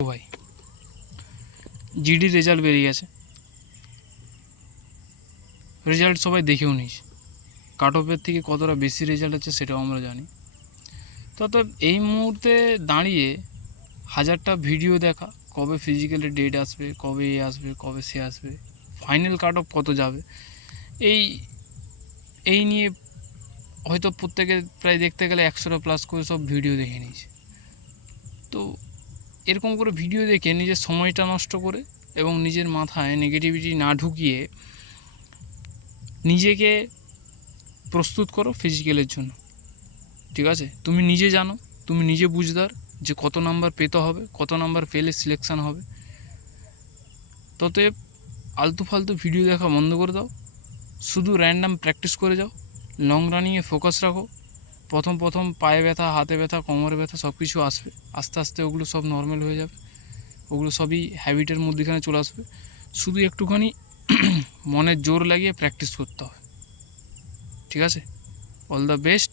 ভাই GD result বেরিয়ে গেছে, রেজাল্ট সবাই দেখেও নিয়েছে, কাট অফের থেকে কতটা বেশি রেজাল্ট আছে সেটাও আমরা জানি। তবে এই মুহূর্তে দাঁড়িয়ে হাজারটা ভিডিও দেখা, কবে ফিজিক্যালি ডেট আসবে, কবে এ আসবে, কবে সে আসবে, ফাইনাল কাট অফ কত যাবে, এই এই নিয়ে হয়তো প্রত্যেকে প্রায় দেখতে গেলে 100টা প্লাস করে সব ভিডিও দেখে নিয়েছে। তো এরকম করে ভিডিও দেখে নিজের সময়টা নষ্ট করে এবং নিজের মাথায় নেগেটিভিটি না ঢুকিয়ে নিজেকে প্রস্তুত করো ফিজিক্যালের জন্য। ঠিক আছে, তুমি নিজে জানো, তুমি নিজে বুঝদার যে কত নাম্বার পেতে হবে, কত নাম্বার পেলে সিলেকশান হবে। ততএব আলতু ফালতু ভিডিও দেখা বন্ধ করে দাও, শুধু র্যান্ডাম প্র্যাকটিস করে যাও, লং রানিংয়ে ফোকাস রাখো। প্রথম পায়ে ব্যথা, হাতে ব্যথা, কোমরে ব্যথা সব কিছু আসবে, আস্তে আস্তে ওগুলো সব নর্মাল হয়ে যাবে, ওগুলো সবই হ্যাবিটের মধ্যেখানে চলে আসবে। শুধু একটুখানি মনের জোর লাগিয়ে প্র্যাকটিস করতে হবে। ঠিক আছে, অল দ্য বেস্ট।